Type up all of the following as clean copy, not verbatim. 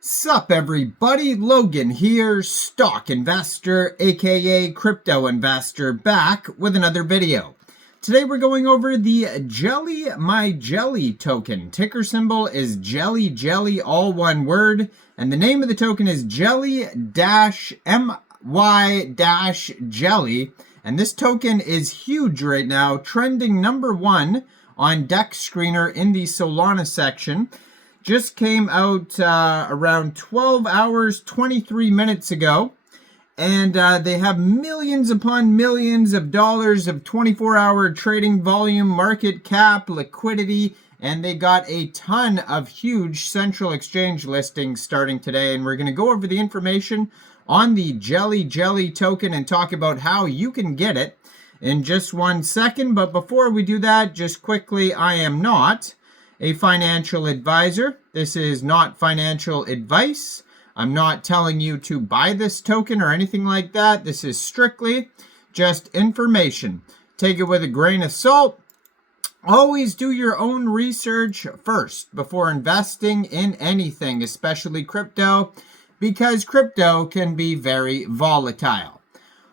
Sup everybody, Logan here, stock investor aka crypto investor, back with another video. Today we're going over the Jelly My Jelly token. Ticker symbol is JellyJelly, all one word, and the name of the token is Jelly-My-Jelly, and this token is huge right now, trending #1 on Dex Screener in the Solana section. Just came out around 12 hours, 23 minutes ago. And they have millions upon millions of dollars of 24-hour trading volume, market cap, liquidity, and they got a ton of huge central exchange listings starting today. And we're going to go over the information on the JellyJelly token and talk about how you can get it in just 1 second. But before we do that, just quickly, I am not a financial advisor. This is not financial advice. I'm not telling you to buy this token or anything like that. This is strictly just information. Take it with a grain of salt. Always do your own research first before investing in anything, especially crypto, because crypto can be very volatile.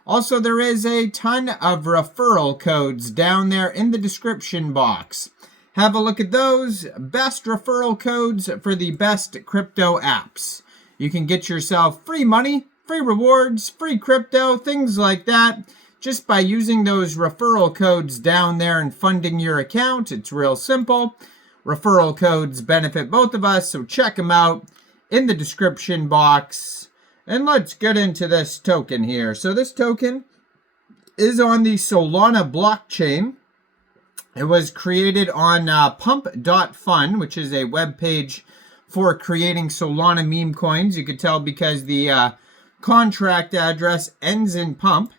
Also, there is a ton of referral codes down there in the description box. Have a look at those. Best referral codes for the best crypto apps. You can get yourself free money, free rewards, free crypto, things like that, just by using those referral codes down there and funding your account. It's real simple. Referral codes benefit both of us, so check them out in the description box. And let's get into this token here. So this token is on the Solana blockchain. It was created on pump.fun, which is a web page for creating Solana meme coins. You could tell because the contract address ends in pump.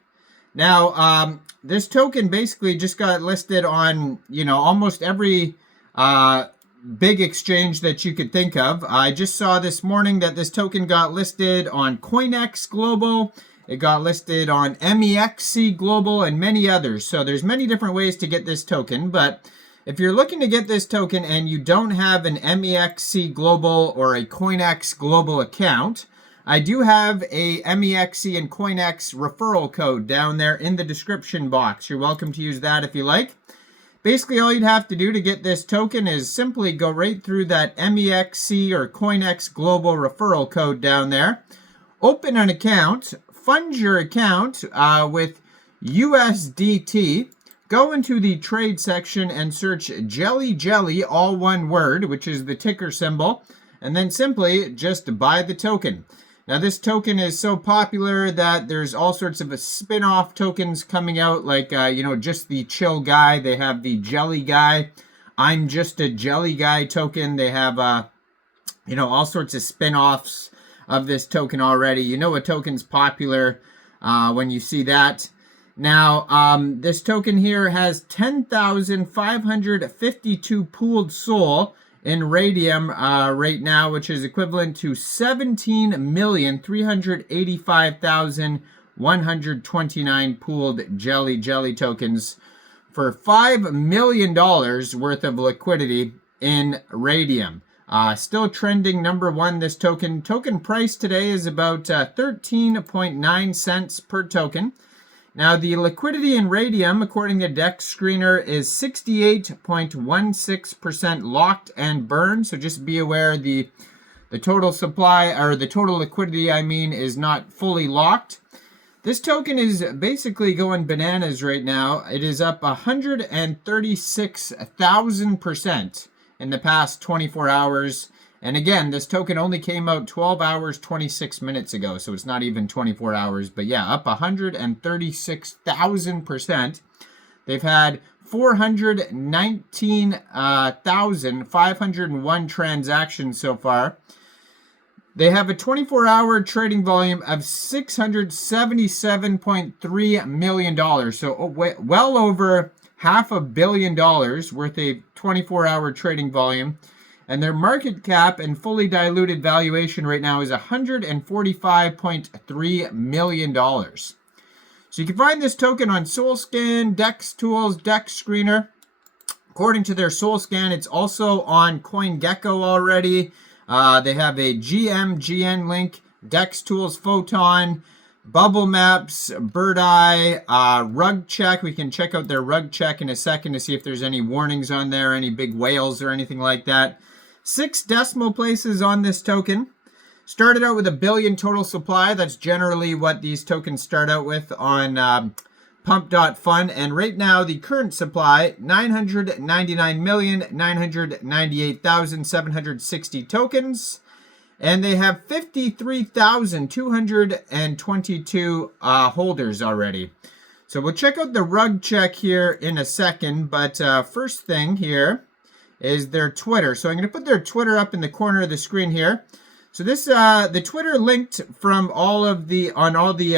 Now, this token basically just got listed on, almost every big exchange that you could think of. I just saw this morning that this token got listed on CoinEx Global. It got listed on MEXC Global and many others. So there's many different ways to get this token. But if you're looking to get this token and you don't have an MEXC Global or a CoinEx Global account, I do have a MEXC and CoinEx referral code down there in the description box. You're welcome to use that if you like. Basically, all you'd have to do to get this token is simply go right through that MEXC or CoinEx Global referral code down there. Open an account. Fund your account with USDT. Go into the trade section and search JellyJelly, all one word, which is the ticker symbol, and then simply just buy the token. Now, this token is so popular that there's all sorts of spin-off tokens coming out, like, just the chill guy. They have the jelly guy. I'm just a jelly guy token. They have, all sorts of spin-offs of this token already. You know a token's popular when you see that. Now, this token here has 10,552 pooled SOL in Radium right now, which is equivalent to 17,385,129 pooled JellyJelly tokens for $5 million worth of liquidity in Radium. Still trending #1, this token. Token price today is about 13.9 cents per token. Now, the liquidity in Radium, according to Dex Screener, is 68.16% locked and burned. So just be aware the total supply, or the total liquidity, is not fully locked. This token is basically going bananas right now. It is up 136,000% in the past 24 hours. And again, this token only came out 12 hours, 26 minutes ago. So it's not even 24 hours. But yeah, up 136,000%. They've had 419,501 transactions so far. They have a 24-hour trading volume of $677.3 million. So well over $500 million worth of 24-hour trading volume. And their market cap and fully diluted valuation right now is $145.3 million. So you can find this token on SolScan, Dex Tools, Dex Screener. According to their SolScan, it's also on CoinGecko already. They have a GMGN link, Dex Tools Photon, Bubble Maps, Bird Eye, Rug Check. We can check out their Rug Check in a second to see if there's any warnings on there, any big whales or anything like that. 6 decimal places on this token. Started out with 1 billion total supply. That's generally what these tokens start out with on pump.fun. And right now, the current supply, 999,998,760 tokens. And they have 53,222 holders already. So we'll check out the Rug Check here in a second. But first thing here is their Twitter. So I'm going to put their Twitter up in the corner of the screen here. So this, the Twitter linked from all the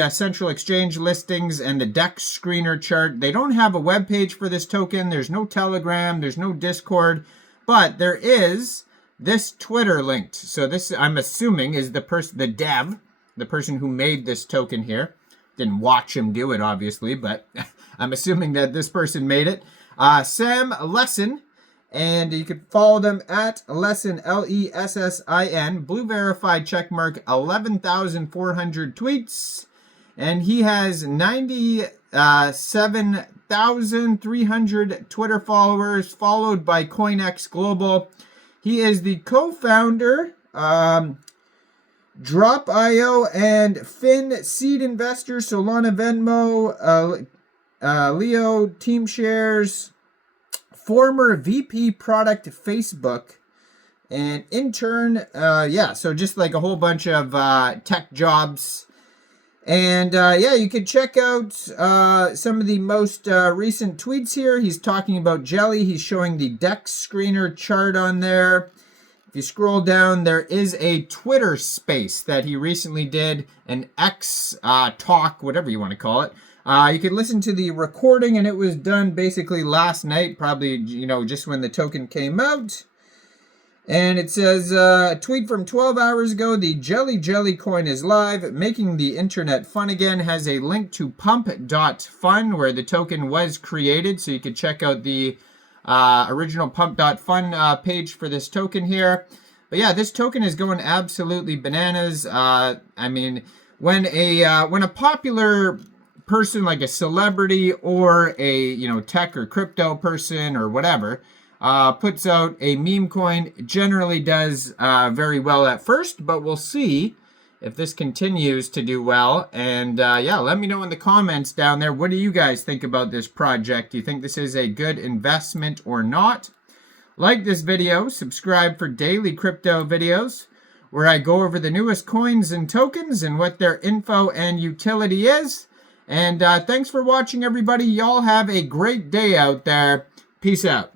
central exchange listings and the DEX screener chart. They don't have a web page for this token. There's no Telegram. There's no Discord. But there is this Twitter linked. So this, I'm assuming, is the dev, the person who made this token here. Didn't watch him do it, obviously, but I'm assuming that this person made it. Sam LESSIN. And you could follow them at LESSIN, LESSIN, blue verified checkmark, 11,400 tweets. And he has 97,300 Twitter followers, followed by CoinEx Global. He is the co-founder, Drop.io and Fin Seed Investor, Solana Venmo, Leo Team Shares, former VP product Facebook, and intern, so just like a whole bunch of tech jobs. And yeah, you can check out some of the most recent tweets here. He's talking about Jelly. He's showing the DEX screener chart on there. If you scroll down, there is a Twitter space that he recently did, an X talk, whatever you want to call it. You could listen to the recording, and it was done basically last night, probably, just when the token came out. And it says, a tweet from 12 hours ago, the JellyJelly coin is live, making the internet fun again. Has a link to pump.fun, where the token was created, so you could check out the original pump.fun page for this token here. But yeah, this token is going absolutely bananas. I mean, when a popular person like a celebrity or a tech or crypto person or whatever puts out a meme coin, it generally does very well at first, but we'll see if this continues to do well. And yeah, let me know in the comments down there, what do you guys think about this project? Do you think this is a good investment or not? Like this video, subscribe for daily crypto videos where I go over the newest coins and tokens and what their info and utility is. And thanks for watching, everybody. Y'all have a great day out there. Peace out.